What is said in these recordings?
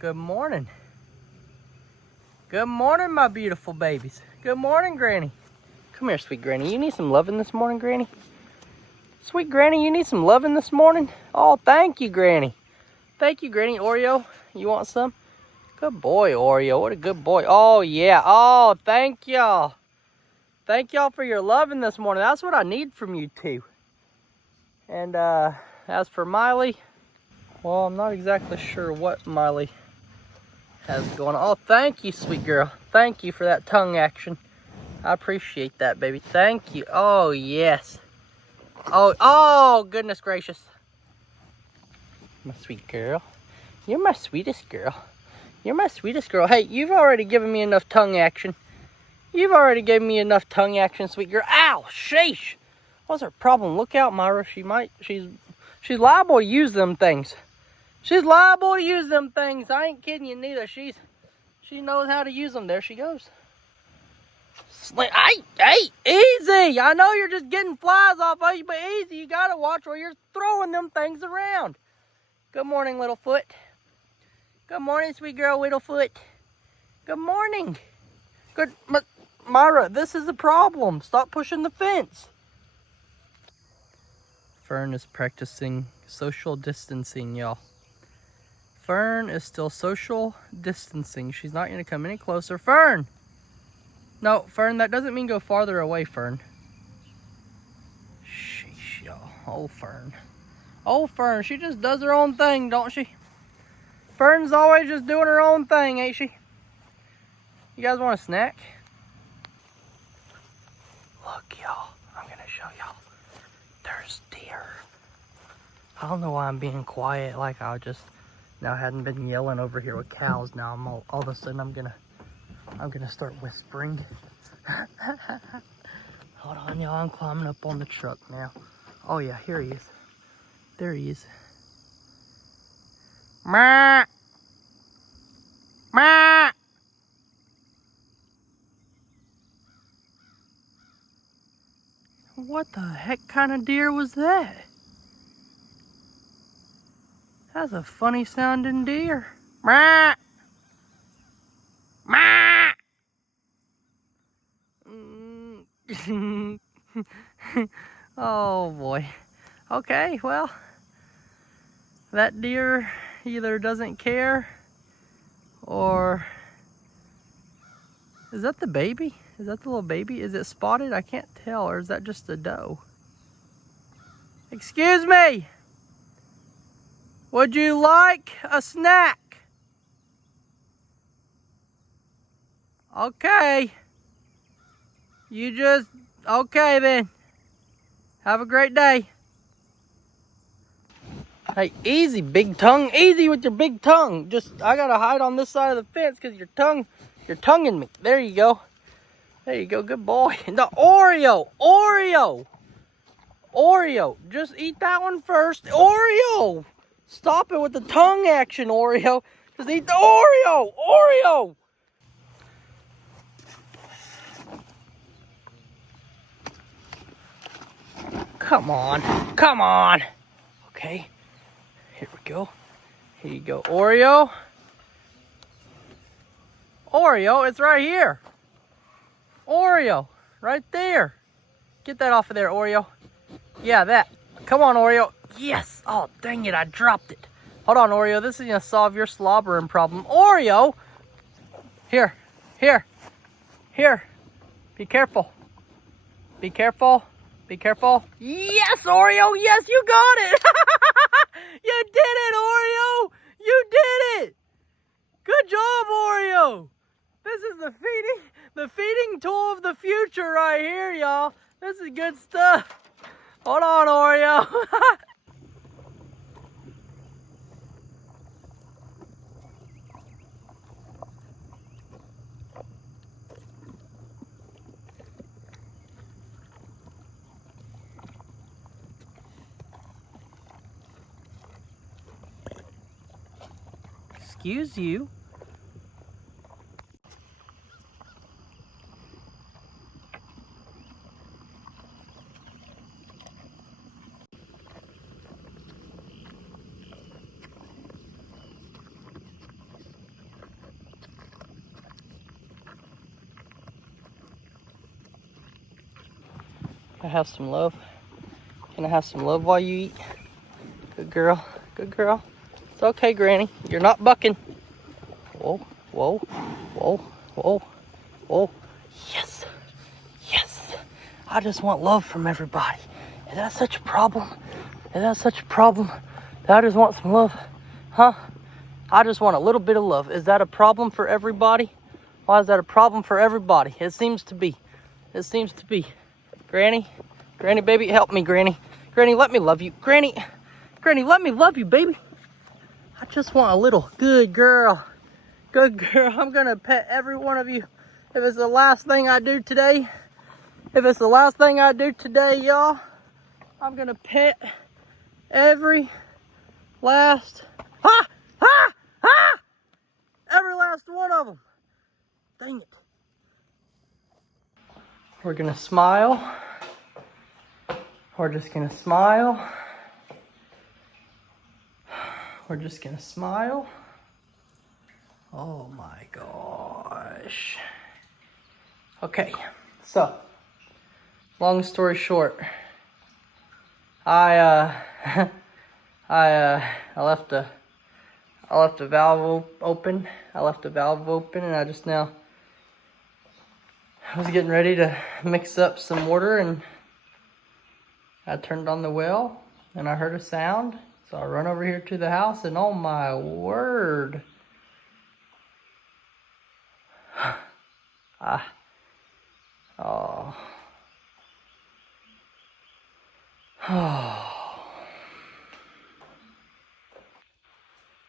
Good morning. Good morning, my beautiful babies. Good morning, Granny. Come here, sweet Granny. You need some loving this morning, Granny? Sweet Granny, you need some loving this morning? Oh, thank you, Granny. Thank you, Granny. Oreo, you want some? Good boy, Oreo. What a good boy. Oh, yeah. Oh, thank y'all. Thank y'all for your loving this morning. That's what I need from you two. And as for Miley, well, I'm not exactly sure what Miley has going on. Oh, thank you, sweet girl. Thank you for that tongue action. I appreciate that, baby. Thank you. Oh, yes. Oh, goodness gracious. My sweet girl. You're my sweetest girl. You're my sweetest girl. Hey, you've already given me enough tongue action. You've already given me enough tongue action, sweet girl. Ow, sheesh. What's her problem? Look out, Myra. She's liable to use them things. She's liable to use them things. I ain't kidding you neither. She knows how to use them. There she goes. Hey, easy. I know you're just getting flies off of you, but easy. You got to watch where you're throwing them things around. Good morning, Littlefoot. Good morning, sweet girl, Littlefoot. Good morning. Good, Myra, this is the problem. Stop pushing the fence. Fern is practicing social distancing, y'all. Fern is still social distancing. She's not going to come any closer. Fern! No, Fern, that doesn't mean go farther away, Fern. Sheesh, y'all. Oh, Fern. Oh, Fern. She just does her own thing, don't she? Fern's always just doing her own thing, ain't she? You guys want a snack? Look, y'all. I'm going to show y'all. There's deer. I don't know why I'm being quiet like I just... Now, I hadn't been yelling over here with cows. Now, all of a sudden, I'm gonna start whispering. Hold on, y'all. I'm climbing up on the truck now. Oh, yeah. Here he is. There he is. Ma! Ma! What the heck kind of deer was that? That's a funny sounding deer. Ma! Ma! Oh, boy. Okay, well, that deer either doesn't care or... Is that the baby? Is that the little baby? Is it spotted? I can't tell. Or is that just a doe? Excuse me! Would you like a snack? Okay. Okay then. Have a great day. Hey, easy, big tongue. Easy with your big tongue. I gotta hide on this side of the fence because you're tonguing me. There you go. There you go, good boy. The Oreo. Just eat that one first. Oreo. Stop it with the tongue action, Oreo. Just eat the Oreo. Come on. Okay, here we go. Here you go, Oreo. It's right here. Oreo, right there. Get that off of there, Oreo. Yeah, that. Come on, Oreo. Yes. Oh, dang it, I dropped it. Hold on, Oreo. This is going to solve your slobbering problem. Oreo. Here. Be careful. Yes, Oreo. Yes, you got it. You did it, Oreo. You did it. Good job, Oreo. This is the feeding tool of the future right here, y'all. This is good stuff. Hold on, Oreo. Excuse you. I have some love? Can I have some love while you eat? Good girl. Good girl. It's okay, Granny. You're not bucking. Whoa, whoa, whoa, whoa, whoa. Yes. Yes. I just want love from everybody. Is that such a problem? Is that such a problem? That I just want some love? Huh? I just want a little bit of love. Is that a problem for everybody? Why is that a problem for everybody? It seems to be. It seems to be. Granny? Granny, baby, help me, Granny. Granny, let me love you. Granny, let me love you, baby. I just want a little. Good girl. Good girl. I'm going to pet every one of you. If it's the last thing I do today, y'all, I'm going to pet every last, every last one of them. Dang it. We're going to smile. We're just going to smile. We're just going to smile. Oh my gosh. Okay, so, long story short, I left a valve open. I and I just now was getting ready to mix up some water, and I turned on the well and I heard a sound. So I run over here to the house, and oh my word. Oh.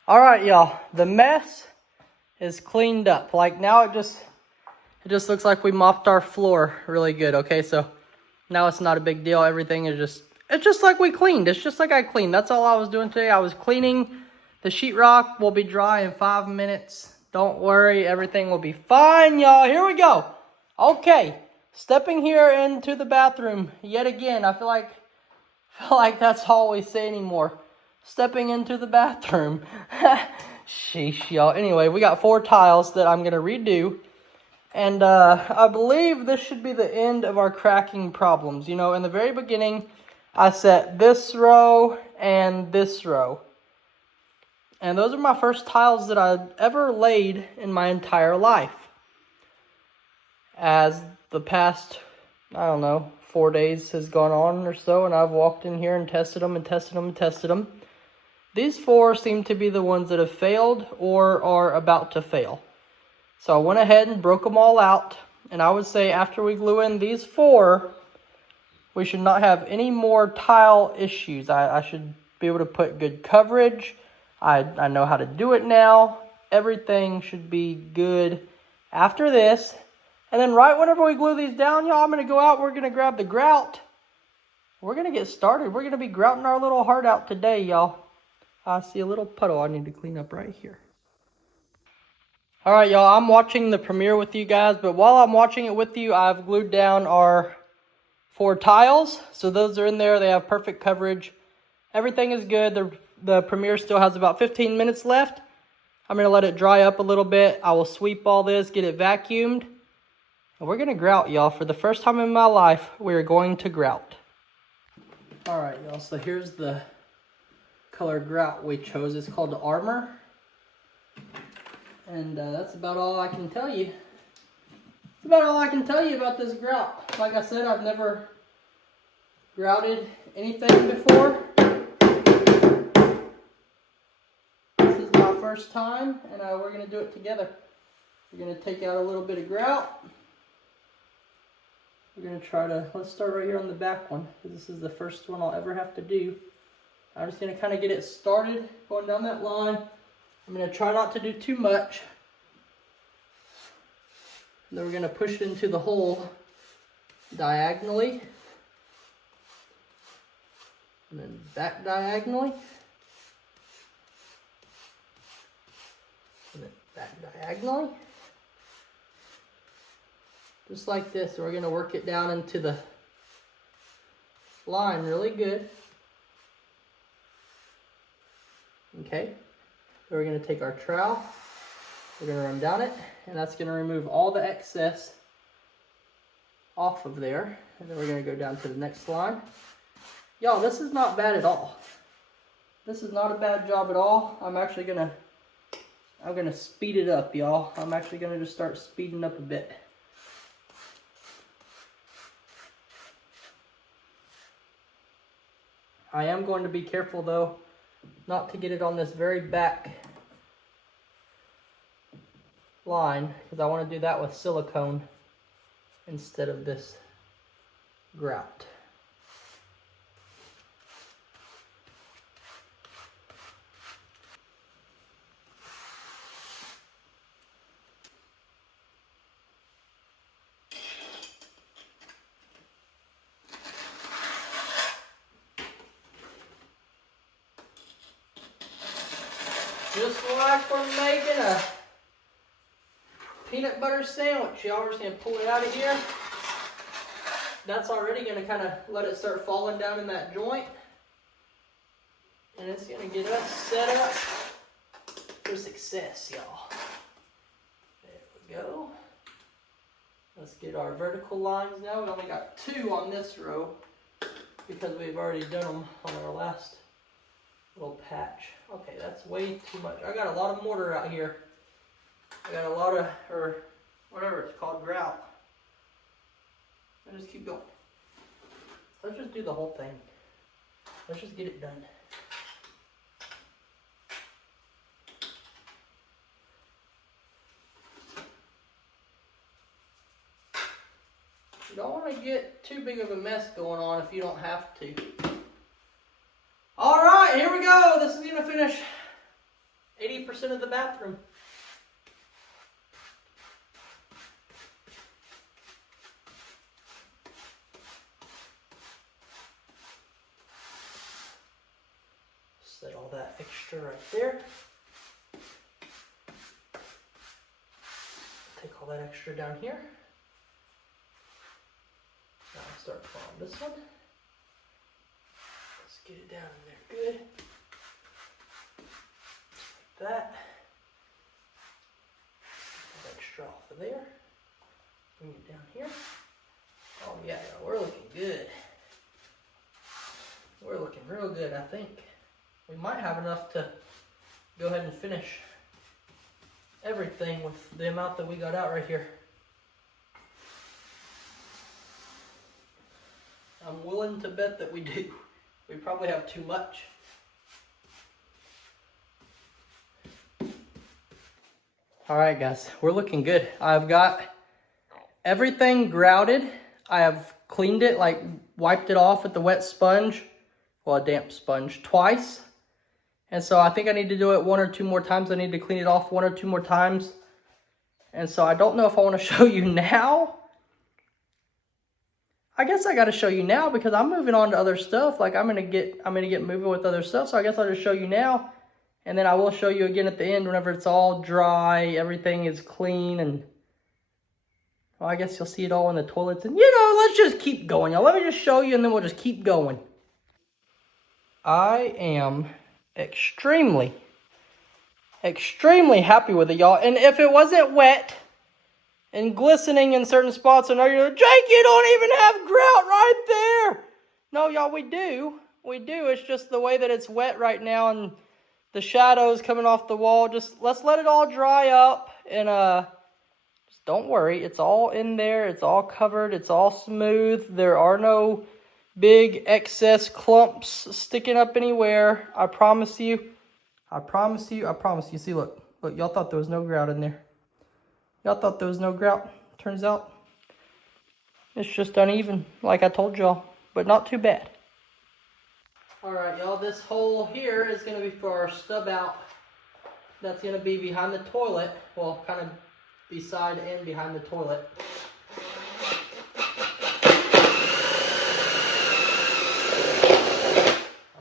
All right, y'all. The mess is cleaned up. Like now it just looks like we mopped our floor really good. Okay, so now it's not a big deal. Everything is it's just like we cleaned. It's just like I cleaned. That's all I was doing today. I was cleaning. The sheetrock will be dry in 5 minutes. Don't worry, everything will be fine, y'all. Here we go. Okay, stepping here into the bathroom yet again. I feel like that's all we say anymore. Stepping into the bathroom. Sheesh, y'all. Anyway, we got 4 tiles that I'm going to redo. And I believe this should be the end of our cracking problems. You know, in the very beginning, I set this row and this row. And those are my first tiles that I've ever laid in my entire life. As the past, I don't know, 4 days has gone on or so, and I've walked in here and tested them and tested them and tested them. These 4 seem to be the ones that have failed or are about to fail. So I went ahead and broke them all out, and I would say after we glue in these 4, we should not have any more tile issues. I should be able to put good coverage. I know how to do it now. Everything should be good after this. And then right whenever we glue these down, y'all, I'm going to go out. We're going to grab the grout. We're going to get started. We're going to be grouting our little heart out today, y'all. I see a little puddle I need to clean up right here. All right, y'all, I'm watching the premiere with you guys. But while I'm watching it with you, I've glued down our 4 tiles. So those are in there. They have perfect coverage. Everything is good. The premiere still has about 15 minutes left. I'm going to let it dry up a little bit. I will sweep all this, get it vacuumed. And we're going to grout, y'all. For the first time in my life, we are going to grout. All right, y'all. So here's the color grout we chose. It's called Armor. And that's about all I can tell you. That's about all I can tell you about this grout. Like I said, I've never grouted anything before. This is my first time, and we're going to do it together. We're going to take out a little bit of grout. We're going to try to, let's start right here on the back one, because this is the first one I'll ever have to do. I'm just going to kind of get it started, going down that line. I'm going to try not to do too much. And then we're going to push it into the hole diagonally. And then back diagonally. And then back diagonally. Just like this. So we're going to work it down into the line really good. Okay. So we're going to take our trowel. We're going to run down it. And that's going to remove all the excess off of there. And then we're gonna go down to the next line. Y'all, this is not bad at all. This is not a bad job at all. I'm gonna speed it up, y'all. I'm actually gonna just start speeding up a bit. I am going to be careful though, not to get it on this very back line, because I want to do that with silicone instead of this grout. Just like we're making a peanut butter sandwich, y'all. We're just gonna pull it out of here. That's already gonna kind of let it start falling down in that joint. And it's gonna get us set up for success, y'all. There we go. Let's get our vertical lines now. We only got 2 on this row because we've already done them on our last little patch. Okay, that's way too much. I got a lot of mortar out here. I got a lot of, or whatever it's called, grout. And just keep going. Let's just do the whole thing. Let's just get it done. You don't want to get too big of a mess going on if you don't have to. All right, here we go. This is gonna finish 80% of the bathroom. Set all that extra right there. Take all that extra down here. Now I'll start on this one. Let's get it down in there good. Like that. Take that extra off of there. Bring it down here. Oh yeah, we're looking good. We're looking real good, I think. We might have enough to go ahead and finish everything with the amount that we got out right here. I'm willing to bet that we do. We probably have too much. All right, guys, we're looking good. I've got everything grouted. I have cleaned it, like wiped it off with the wet sponge, well, a damp sponge, twice. And so I think I need to do it 1 or 2 more times. I need to clean it off 1 or 2 more times. And so I don't know if I want to show you now. I guess I got to show you now because I'm moving on to other stuff. Like I'm gonna get moving with other stuff. So I guess I'll just show you now, and then I will show you again at the end whenever it's all dry, everything is clean, and well, I guess you'll see it all in the toilets. And let's just keep going, y'all. Let me just show you, and then we'll just keep going. I am extremely happy with it, y'all. And if it wasn't wet and glistening in certain spots, and you're like, Jake, you don't even have grout right there. No, y'all, we do. We do. It's just the way that it's wet right now and the shadows coming off the wall. Just let's let it all dry up and just don't worry. It's all in there. It's all covered. It's all smooth. There are no big excess clumps sticking up anywhere. I promise you. I promise you. I promise you. See, look, y'all thought there was no grout in there. Y'all thought there was no grout. Turns out it's just uneven, like I told y'all, but not too bad. All right, y'all, this hole here is going to be for our stub out. That's going to be behind the toilet. Well, kind of beside and behind the toilet.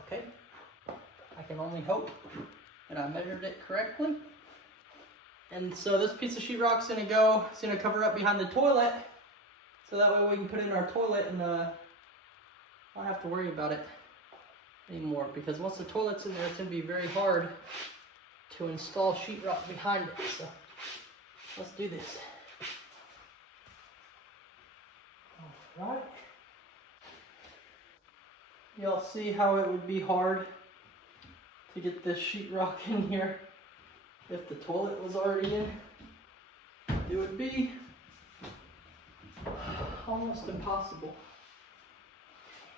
Okay. I can only hope that I measured it correctly. And so this piece of sheetrock's gonna go, it's gonna cover up behind the toilet, so that way we can put it in our toilet and I don't have to worry about it anymore, because once the toilet's in there, it's gonna be very hard to install sheetrock behind it. So let's do this. Right? Y'all see how it would be hard to get this sheetrock in here if the toilet was already in? It would be almost impossible.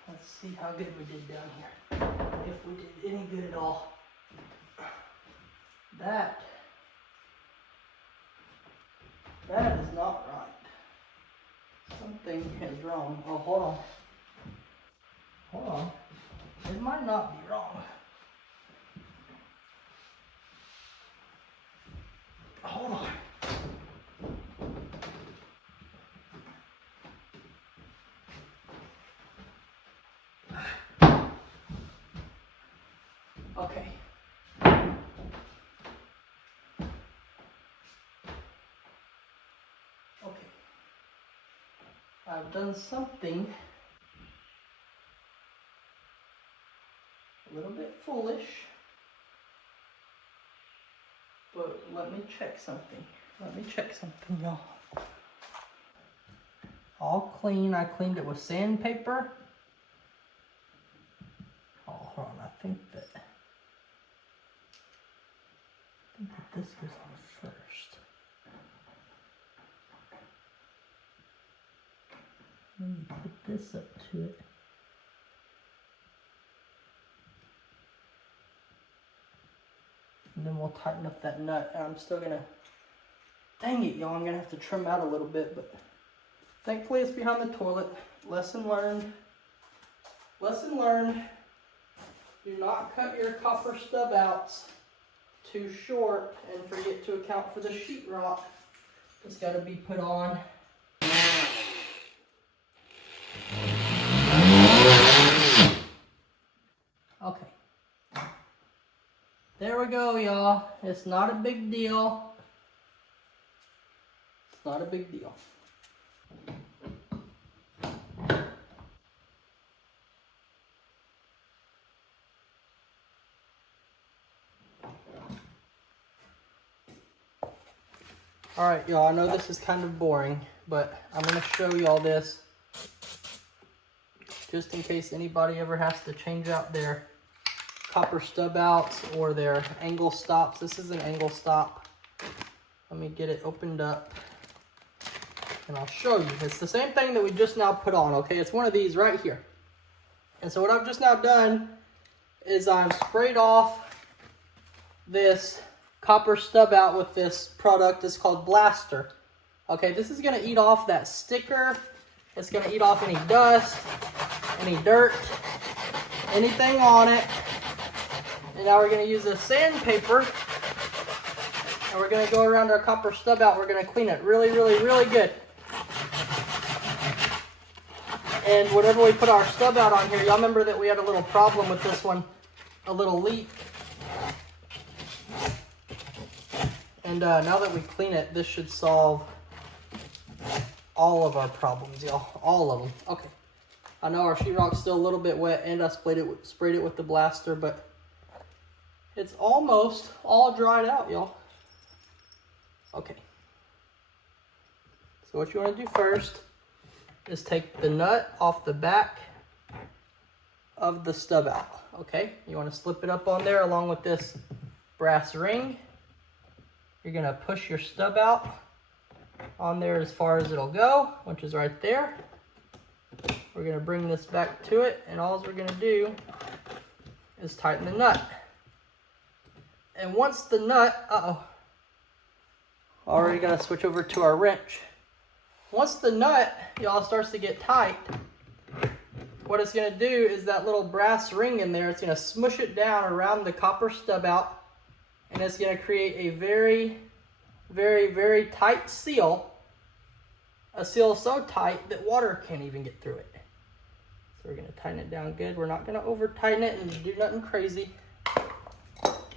Let's see how good we did down here. If we did any good at all. That is not right. Something is wrong. Oh, hold on. Hold on. It might not be wrong. Hold on. Okay. Okay. I've done something a little bit foolish, but let me check something. Y'all. All clean. I cleaned it with sandpaper. Oh, hold on. I think that this goes on first. Let me put this up to it. And then we'll tighten up that nut. And I'm still gonna, dang it, y'all, I'm gonna have to trim out a little bit, but thankfully it's behind the toilet. Lesson learned. Lesson learned. Do not cut your copper stub outs too short and forget to account for the sheetrock. It's gotta be put on. Okay. There we go, y'all. It's not a big deal. It's not a big deal. All right, y'all, I know this is kind of boring, but I'm gonna show y'all this just in case anybody ever has to change out their copper stub outs or their angle stops. This is an angle stop. Let me get it opened up and I'll show you. It's the same thing that we just now put on, okay? It's one of these right here. And so what I've just now done is I've sprayed off this copper stub out with this product. It's called Blaster. Okay, this is gonna eat off that sticker. It's gonna eat off any dust, any dirt, anything on it. And now we're gonna use this sandpaper and we're gonna go around our copper stub out. We're gonna clean it really, really, really good. And whenever we put our stub out on here, y'all remember that we had a little problem with this one, a little leak. And now that we clean it, this should solve all of our problems, y'all. All of them. Okay. I know our sheetrock's still a little bit wet, and I sprayed it with the Blaster, but it's almost all dried out, y'all. Okay. So what you want to do first is take the nut off the back of the stub out. Okay. You want to slip it up on there along with this brass ring. You're going to push your stub out on there as far as it'll go, which is right there. We're going to bring this back to it, and all we're going to do is tighten the nut. And once the nut, already going to switch over to our wrench. Once the nut, y'all, starts to get tight, what it's going to do is that little brass ring in there, it's going to smush it down around the copper stub out. And it's going to create a very, very, very tight seal. A seal so tight that water can't even get through it. So we're going to tighten it down good. We're not going to over tighten it and do nothing crazy.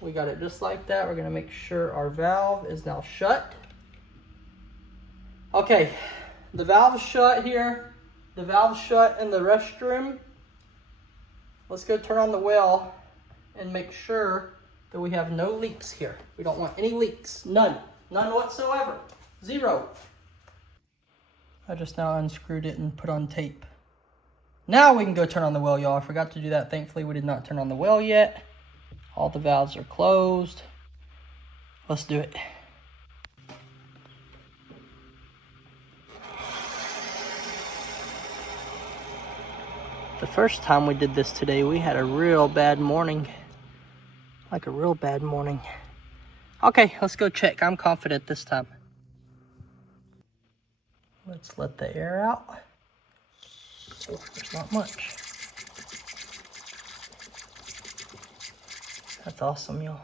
We got it just like that. We're going to make sure our valve is now shut. Okay, the valve's shut here. The valve's shut in the restroom. Let's go turn on the well and make sure that we have no leaks here. We don't want any leaks. None. None whatsoever. Zero. I just now unscrewed it and put on tape. Now we can go turn on the well, y'all. I forgot to do that. Thankfully, we did not turn on the well yet. All the valves are closed. Let's do it. The first time we did this today, we had a real bad morning. Like a real bad morning. Okay, let's go check. I'm confident this time. Let's let the air out. Oh, there's not much. That's awesome, y'all.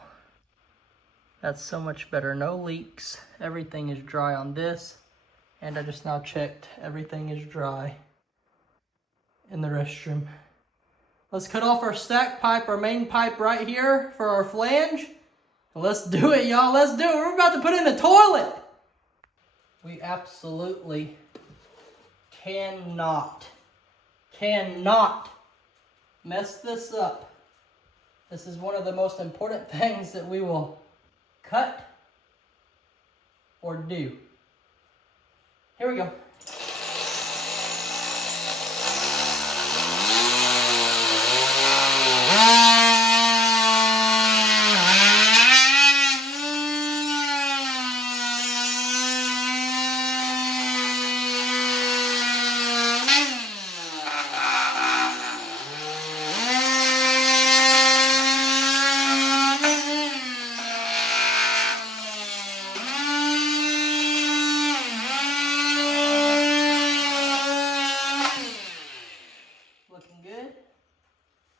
That's so much better. No leaks. Everything is dry on this. And I just now checked. Everything is dry in the restroom. Let's cut off our stack pipe, our main pipe right here for our flange. Let's do it, y'all. Let's do it. We're about to put in the toilet. We absolutely cannot mess this up. This is one of the most important things that we will cut or do. Here we go.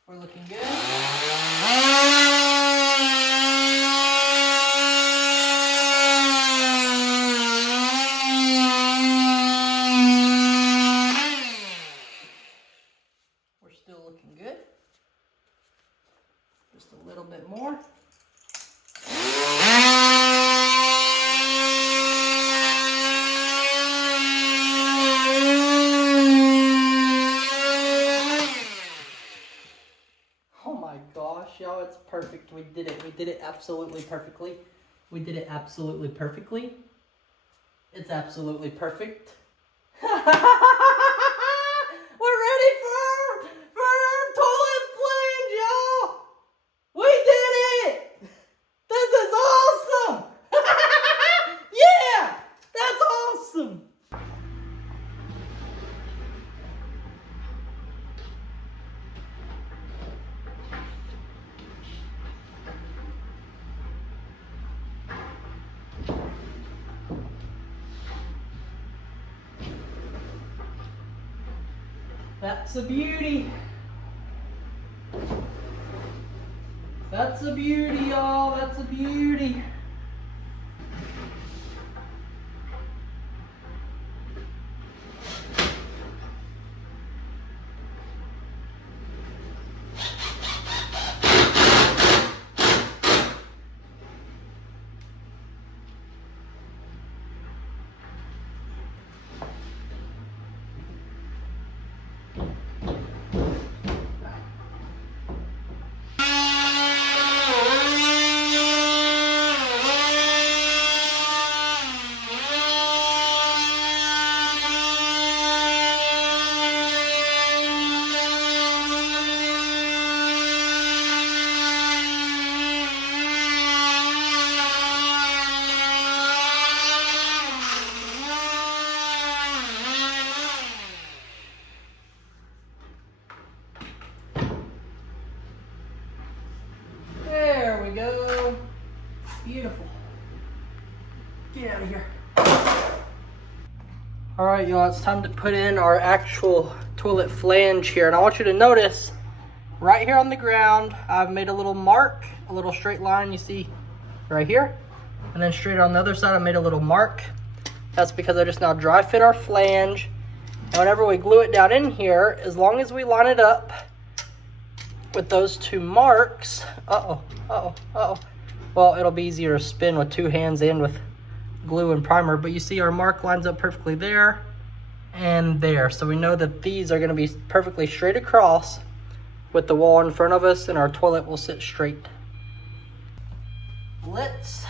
We're looking good. We're still looking good. Just a little bit more. Y'all, it's perfect. We did it. We did it absolutely perfectly. We did it absolutely perfectly. It's absolutely perfect. We're ready for our toilet flange, y'all. We did it. This is awesome. Yeah, that's awesome. That's a beauty. That's a beauty, y'all. That's a beauty. There we go. Beautiful. Get out of here. All right, y'all, it's time to put in our actual toilet flange here. And I want you to notice right here on the ground, I've made a little mark, a little straight line you see right here. And then straight on the other side, I made a little mark. That's because I just now dry fit our flange. And whenever we glue it down in here, as long as we line it up with those two marks, well, it'll be easier to spin with two hands and with glue and primer, but you see our mark lines up perfectly there and there. So we know that these are gonna be perfectly straight across with the wall in front of us, and our toilet will sit straight. Let's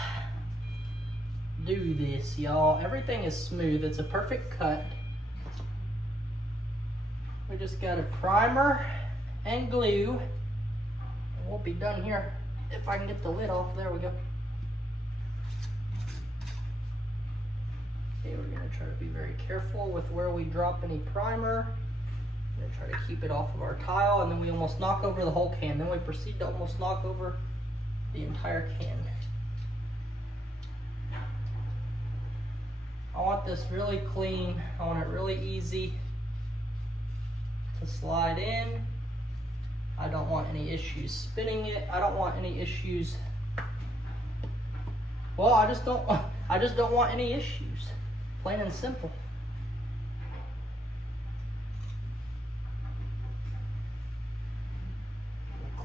do this, y'all. Everything is smooth. It's a perfect cut. We just got a primer and glue. And we'll be done here if I can get the lid off. There we go. Okay, we're gonna try to be very careful with where we drop any primer. We're gonna try to keep it off of our tile, and then we almost knock over the whole can. Then we proceed to almost knock over the entire can. I want this really clean. I want it really easy to slide in. I don't want any issues spinning it. I don't want any issues. Well, I just don't want any issues. Plain and simple.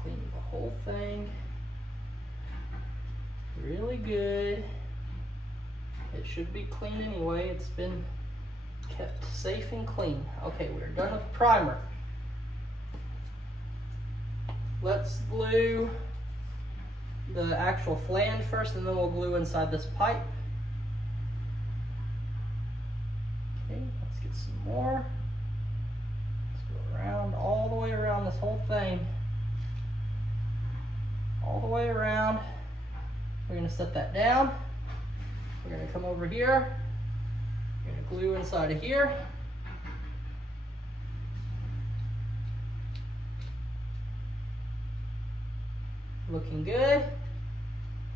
Clean the whole thing really good. It should be clean anyway. It's been kept safe and clean. Okay, we're done with the primer. Let's glue the actual flange first, and then we'll glue inside this pipe. Okay, let's get some more. Let's go around, all the way around this whole thing. All the way around. We're gonna set that down. We're gonna come over here. We're gonna glue inside of here. Looking good.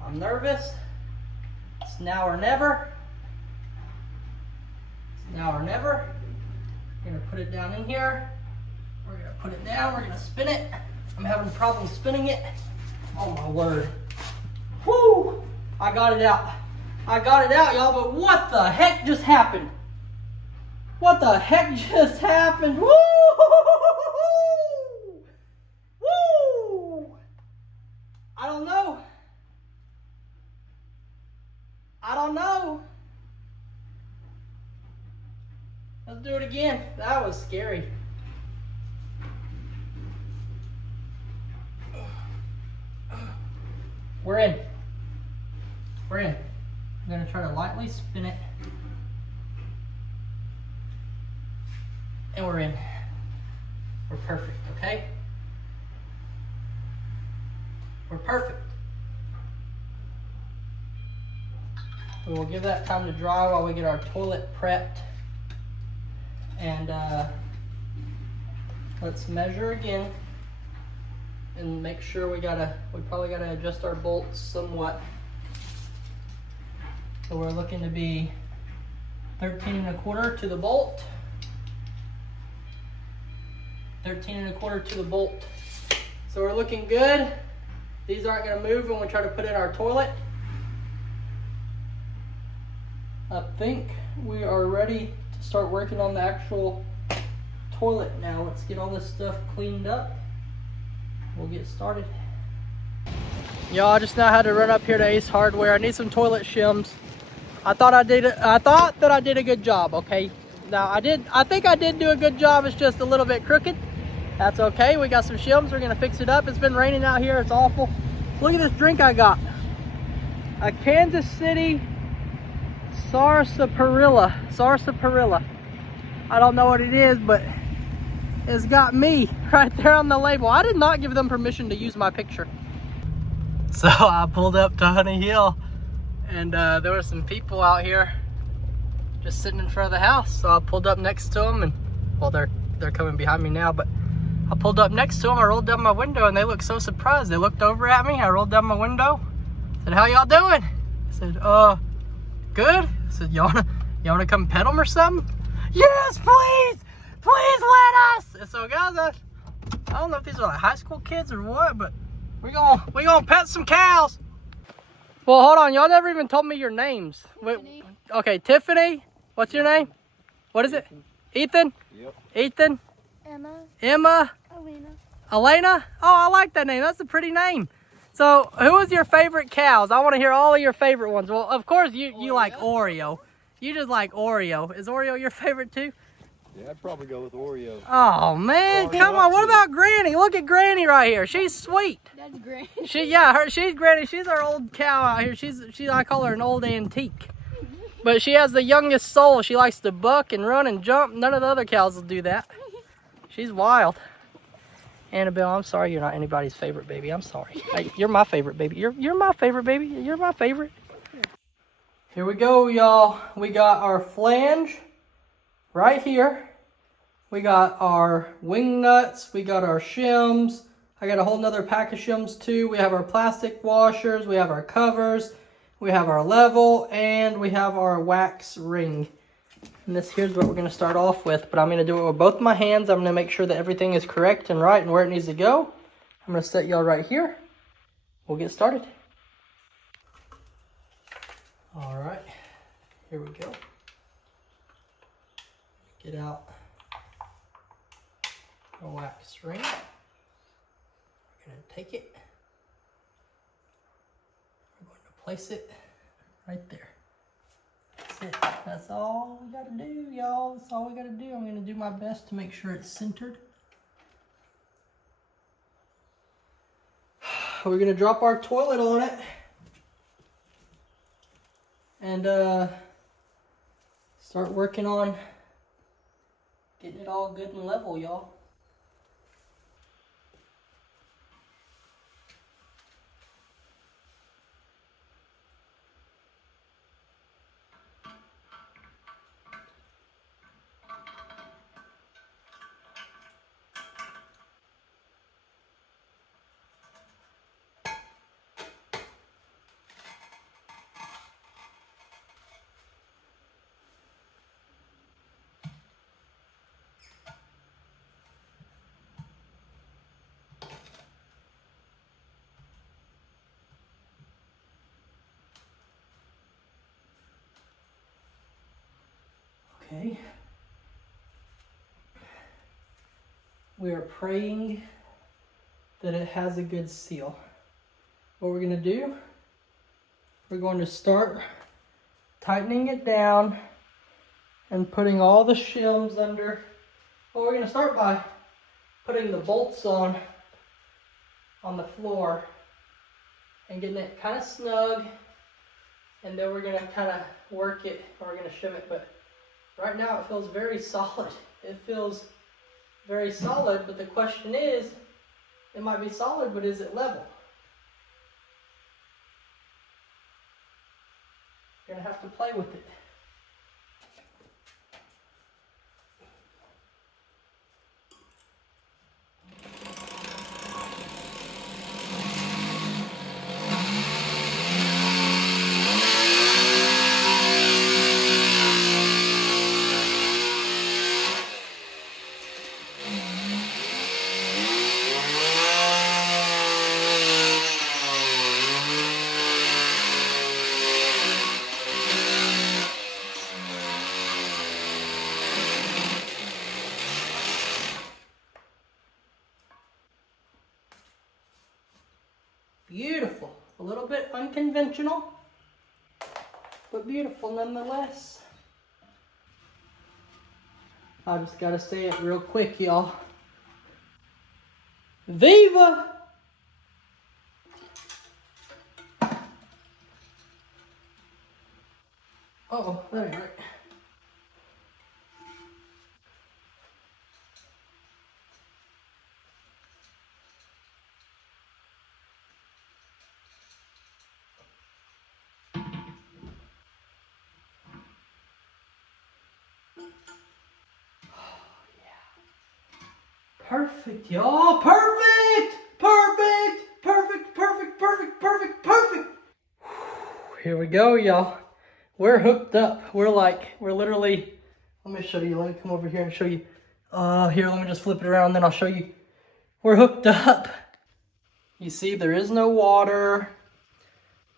I'm nervous. It's now or never. It's now or never. We're gonna put it down in here. We're gonna put it down. We're gonna spin it. I'm having problems spinning it. Oh my word. Whoo! I got it out. I got it out, y'all, but what the heck just happened? What the heck just happened? Woo! Woo! I don't know. I don't know. Let's do it again. That was scary. We're in. We're in. I'm gonna try to lightly spin it. And we're in. We're perfect, okay? We're perfect. We will give that time to dry while we get our toilet prepped. And let's measure again and make sure we probably gotta adjust our bolts somewhat. So we're looking to be 13 1/4 to the bolt. 13 1/4 to the bolt. So we're looking good. These aren't gonna move when we try to put in our toilet. I think we are ready to start working on the actual toilet now. Let's get all this stuff cleaned up. We'll get started. Y'all, I just now had to run up here to Ace Hardware. I need some toilet shims. I thought that I did a good job, okay? Now I think I did do a good job. It's just a little bit crooked. That's okay. We got some shims. We're gonna fix it up. It's been raining out here. It's awful. Look at this drink I got. A Kansas City sarsaparilla. I don't know what it is, but it's got me right there on the label. I did not give them permission to use my picture. So I pulled up to Honey Hill, and there were some people out here just sitting in front of the house. So I pulled up next to them, and well, they're coming behind me now, but I pulled up next to them. I rolled down my window, and they looked so surprised. They looked over at me. I rolled down my window. I said, "How y'all doing?" I said, "Good." I said, "Y'all wanna come pet them or something?" "Yes, please! Please let us!" And so guys, I don't know if these are like high school kids or what, but we gonna pet some cows. Well, hold on, y'all never even told me your names. Wait, okay, Tiffany. What's your name? What is it? Ethan? Yep. Ethan? Emma? Elena? Oh, I like that name. That's a pretty name. So, who is your favorite cows? I want to hear all of your favorite ones. Well, of course, you like Oreo. You just like Oreo. Is Oreo your favorite too? Yeah, I'd probably go with Oreo. Oh, man, come on. What about Granny? Look at Granny right here. She's sweet. That's Granny. She's Granny. She's our old cow out here. I call her an old antique. But she has the youngest soul. She likes to buck and run and jump. None of the other cows will do that. She's wild. Annabelle, I'm sorry you're not anybody's favorite baby. I'm sorry. Hey, you're my favorite baby. You're my favorite baby. You're my favorite. Here we go, y'all. We got our flange right here. We got our wing nuts. We got our shims. I got a whole nother pack of shims too. We have our plastic washers. We have our covers. We have our level. And we have our wax ring. And this here's what we're going to start off with. But I'm going to do it with both my hands. I'm going to make sure that everything is correct and right and where it needs to go. I'm going to set y'all right here. We'll get started. All right. Here we go. Get out our wax ring. We're going to take it. We're going to place it right there. That's it. That's all we got to do, y'all. That's all we got to do. I'm going to do my best to make sure it's centered. We're going to drop our toilet on it. And start working on getting it all good and level, y'all. Okay. We are praying that it has a good seal. What we're going to do, we're going to start tightening it down and putting all the shims under. Well, we're going to start by putting the bolts on the floor and getting it kind of snug, and then we're going to kind of work it, or we're going to shim it, but right now it feels very solid. It feels very solid, but the question is, it might be solid, but is it level? You're going to have to play with it. Beautiful. A little bit unconventional, but beautiful nonetheless. I just gotta say it real quick, y'all. Viva! Uh-oh, that ain't right. Perfect, y'all. Perfect! Perfect! Perfect, perfect, perfect, perfect, perfect. Here we go, y'all. We're hooked up. We're literally, let me show you. Let me come over here and show you. Here, let me just flip it around and then I'll show you. We're hooked up. You see, there is no water.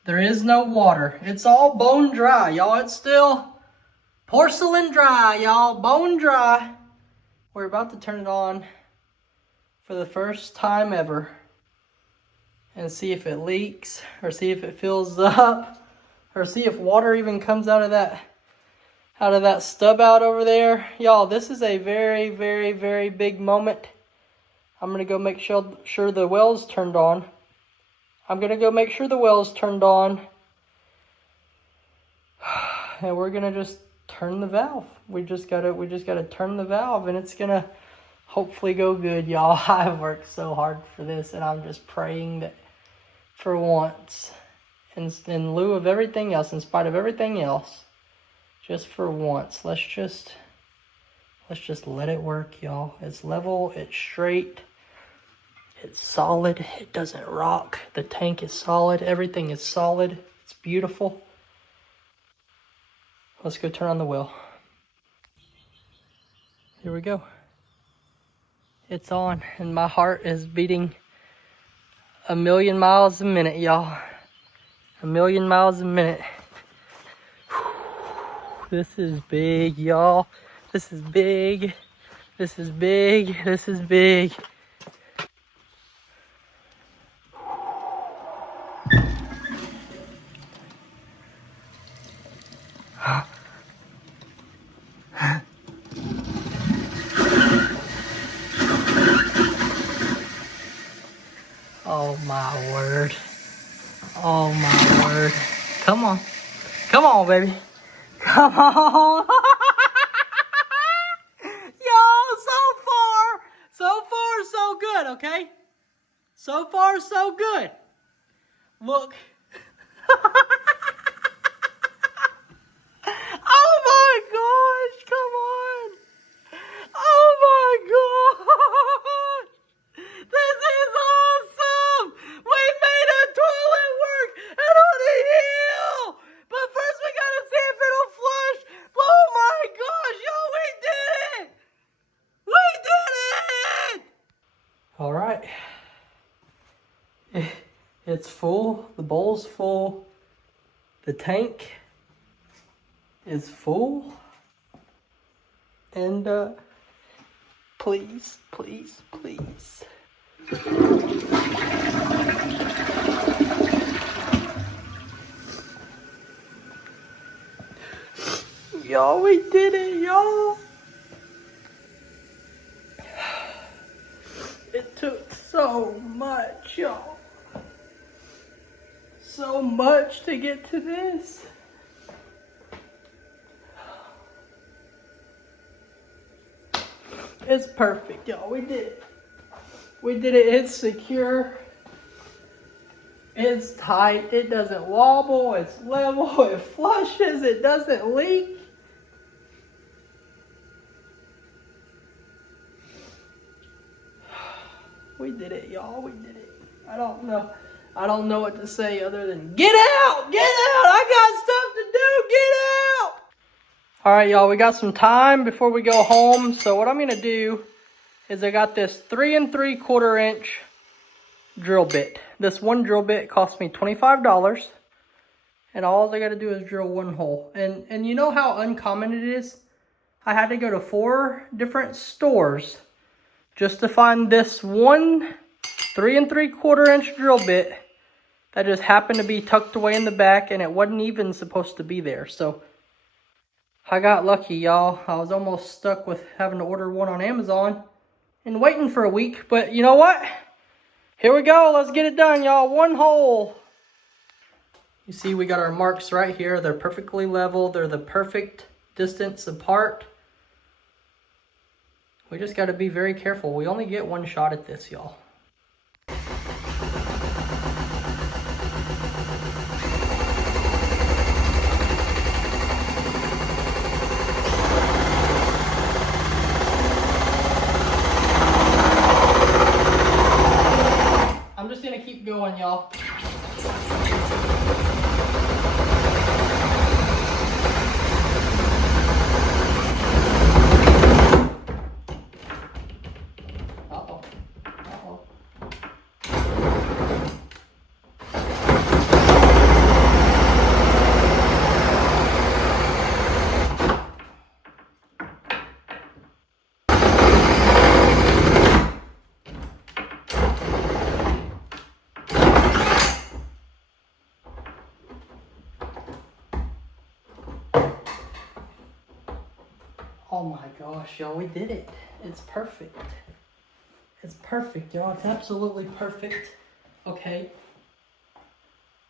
There is no water. It's all bone dry, y'all. It's still porcelain dry, y'all. Bone dry. We're about to turn it on for the first time ever and see if it leaks, or see if it fills up, or see if water even comes out of that stub out over there. Y'all, this is a very, very, very big moment. I'm gonna go make sure the well's turned on. I'm gonna go make sure the well's turned on, and we're gonna just turn the valve. We just gotta turn the valve, and it's gonna hopefully go good, y'all. I've worked so hard for this, and I'm just praying that for once, in lieu of everything else, in spite of everything else, just for once, let's just let it work, y'all. It's level, it's straight, it's solid, it doesn't rock. The tank is solid, everything is solid. It's beautiful. Let's go turn on the wheel. Here we go. It's on, and my heart is beating 1,000,000 miles a minute, y'all. 1,000,000 miles a minute. This is big, y'all. This is big. This is big. This is big. Oh my word. Oh my word. Come on. Come on, baby. Come on. Y'all, so far, so good, okay? So far, so good. Look. Oh my gosh, come on. Oh my god. This is awesome. We made a toilet work and on a hill. But first we gotta see if it'll flush. Oh my gosh, yo, we did it. We did it. All right. It's full. The bowl's full. The tank is full. And please, please, please. Y'all, we did it, y'all. It took so much, y'all. So much to get to this. It's perfect, y'all. We did it. We did it. It's secure. It's tight. It doesn't wobble. It's level. It flushes. It doesn't leak. We did it, y'all. We did it. I don't know what to say other than get out! Get out! I got stuff to do! Get out! Alright, y'all, we got some time before we go home. So what I'm gonna do is I got this 3 3/4 inch drill bit. This one drill bit cost me $25. And all I gotta do is drill one hole. And you know how uncommon it is? I had to go to 4 different stores just to find this one 3 3/4 inch drill bit that just happened to be tucked away in the back, and it wasn't even supposed to be there. So I got lucky, y'all. I was almost stuck with having to order one on Amazon and waiting for a week. But you know what? Here we go. Let's get it done, y'all. One hole. You see we got our marks right here. They're perfectly level. They're the perfect distance apart. We just got to be very careful. We only get one shot at this, y'all. I'm just going to keep going, y'all. Oh my gosh, y'all, we did it. It's perfect. It's perfect, y'all. It's absolutely perfect. Okay.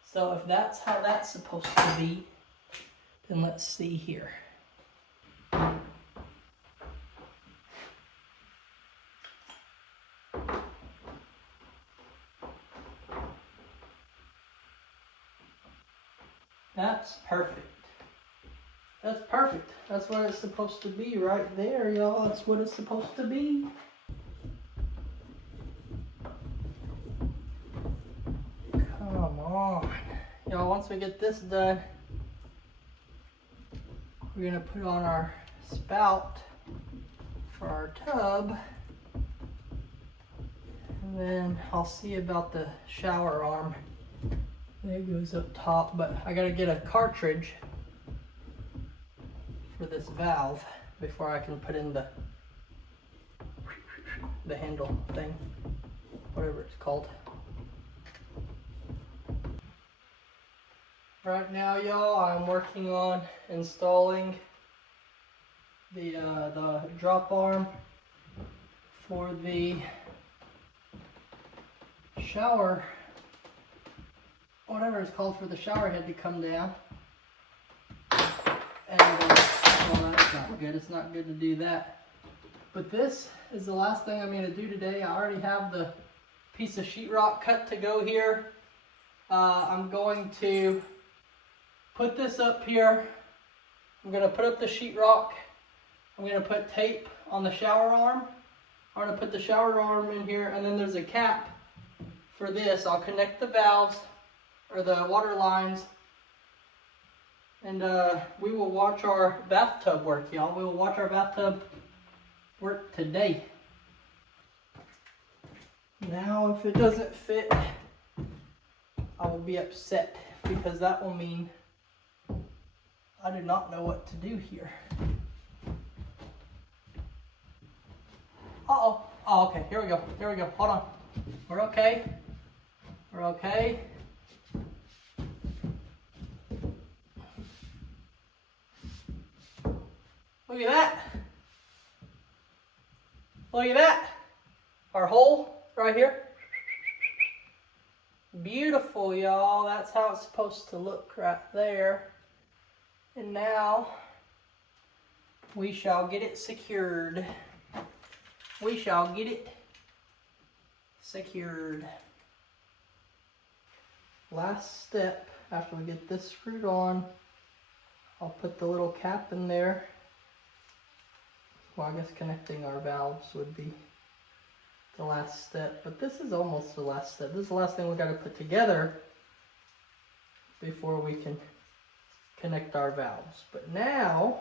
So if that's how that's supposed to be, then let's see here. That's perfect. That's what it's supposed to be right there, y'all. That's what it's supposed to be. Come on. Y'all, once we get this done, we're gonna put on our spout for our tub. And then I'll see about the shower arm. That goes up top, but I gotta get a cartridge for this valve before I can put in the handle thing, whatever it's called. Right now, y'all, I'm working on installing the drop arm for the shower, whatever it's called, for the shower head to come down. And well, that's not good. It's not good to do that. But this is the last thing I'm going to do today. I already have the piece of sheetrock cut to go here. I'm going to put this up here. I'm going to put up the sheetrock. I'm going to put tape on the shower arm. I'm going to put the shower arm in here, and then there's a cap for this. I'll connect the valves or the water lines, and we will watch our bathtub work, y'all. We will watch our bathtub work today. Now, if it doesn't fit, I will be upset, because that will mean I do not know what to do here. Uh-oh. Oh, okay. Here we go. Here we go. Hold on. We're okay. We're okay. Look at that. Look at that. Our hole right here. Beautiful, y'all. That's how it's supposed to look right there. And now we shall get it secured. We shall get it secured. Last step, after we get this screwed on, I'll put the little cap in there. Well, I guess connecting our valves would be the last step, but this is almost the last step. This is the last thing we got to put together before we can connect our valves. But now,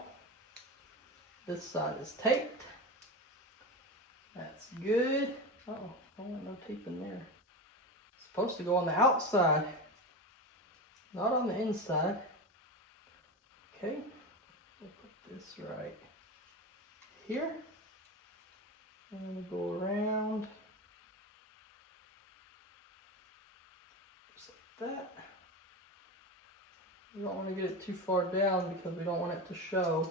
this side is taped. That's good. Uh-oh, I don't want no tape in there. It's supposed to go on the outside, not on the inside. Okay, we'll put this right here. And we'll go around just like that. We don't want to get it too far down because we don't want it to show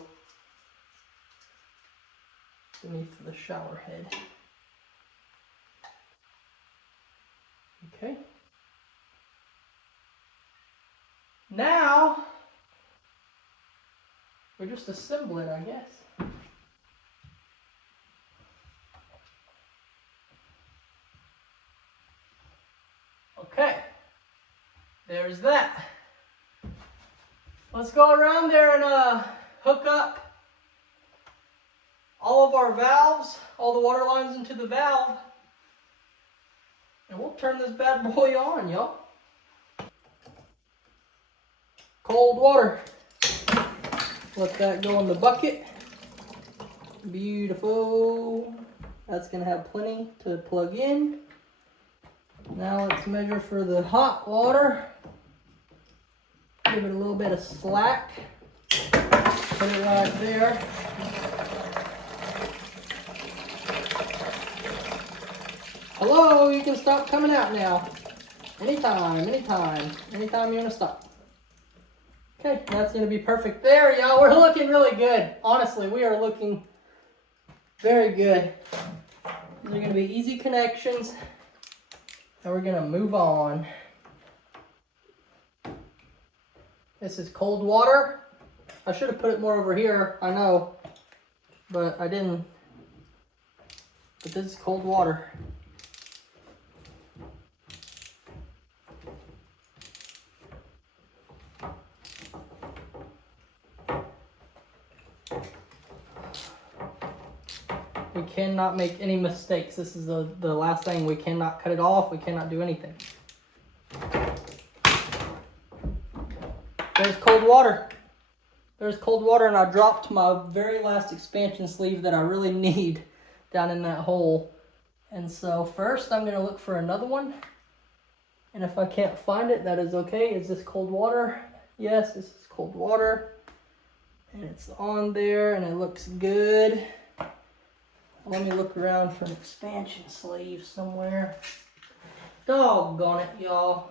beneath the shower head. Okay. Now we just assemble it, I guess. Okay. There's that. Let's go around there and hook up all of our valves, all the water lines into the valve, and we'll turn this bad boy on, y'all. Cold water. Let that go in the bucket. Beautiful. That's gonna have plenty to plug in. Now let's measure for the hot water. Give it a little bit of slack. Put it right there. Hello, you can stop coming out now. Anytime, anytime, anytime you want to stop. Okay, that's going to be perfect there, y'all. We're looking really good. Honestly, we are looking very good. These are going to be easy connections. And we're going to move on. This is cold water. I should have put it more over here, I know, but I didn't. But this is cold water. We cannot make any mistakes. This is the last thing. We cannot cut it off. We cannot do anything. There's cold water. There's cold water, and I dropped my very last expansion sleeve that I really need down in that hole. And so first I'm going to look for another one. And if I can't find it, that is okay. Is this cold water? Yes, this is cold water. And it's on there, and it looks good. Let me look around for an expansion sleeve somewhere. Doggone it, y'all.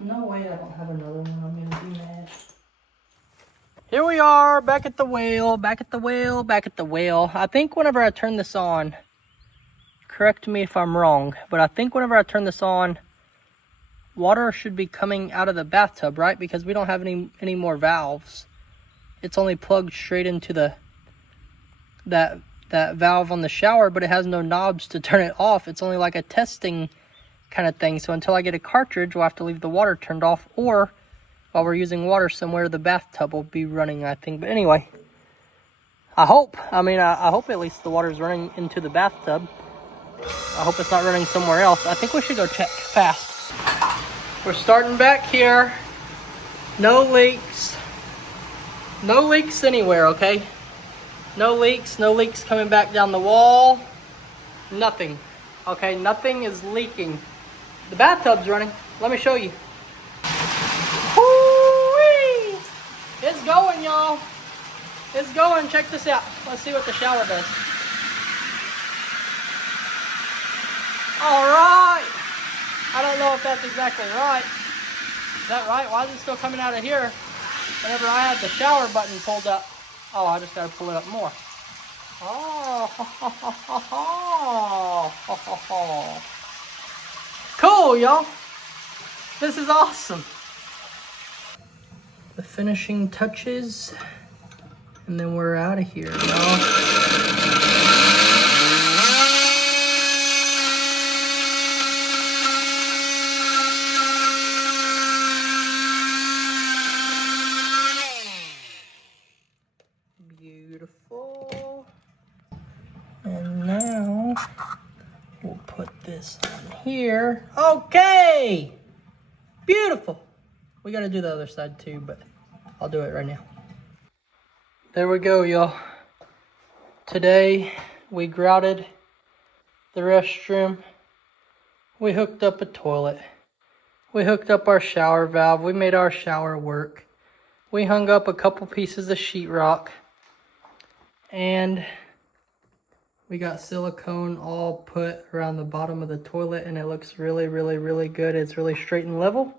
No way I don't have another one. I'm gonna be mad. Here we are, back at the whale, back at the whale, back at the whale. I think whenever I turn this on, correct me if I'm wrong, but I think whenever I turn this on, water should be coming out of the bathtub, right? Because we don't have any more valves. It's only plugged straight into that valve on the shower, but it has no knobs to turn it off. It's only like a testing kind of thing. So until I get a cartridge, we'll have to leave the water turned off, or while we're using water somewhere, the bathtub will be running, I think. But anyway, I hope at least the water's running into the bathtub. I hope it's not running somewhere else. I think we should go check fast. We're starting back here. No leaks. No leaks anywhere, okay? No leaks coming back down the wall. Nothing. Okay, nothing is leaking. The bathtub's running. Let me show you. Woo-wee! It's going, y'all. It's going. Check this out. Let's see what the shower does. All right. I don't know if that's exactly right. Is that right? Why is it still coming out of here whenever I had the shower button pulled up? Oh, I just got to pull it up more. Oh, cool, y'all. This is awesome. The finishing touches, and then we're out of here, y'all. Beautiful. And now we'll put this on here. Okay. Beautiful. We got to do the other side too, but I'll do it right now. There we go, y'all. Today we grouted the restroom. We hooked up a toilet. We hooked up our shower valve. We made our shower work. We hung up a couple pieces of sheetrock. And we got silicone all put around the bottom of the toilet, and it looks really, really, really good. It's really straight and level.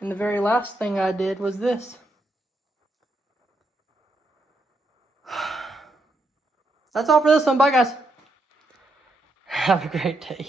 And the very last thing I did was this. That's all for this one. Bye, guys. Have a great day.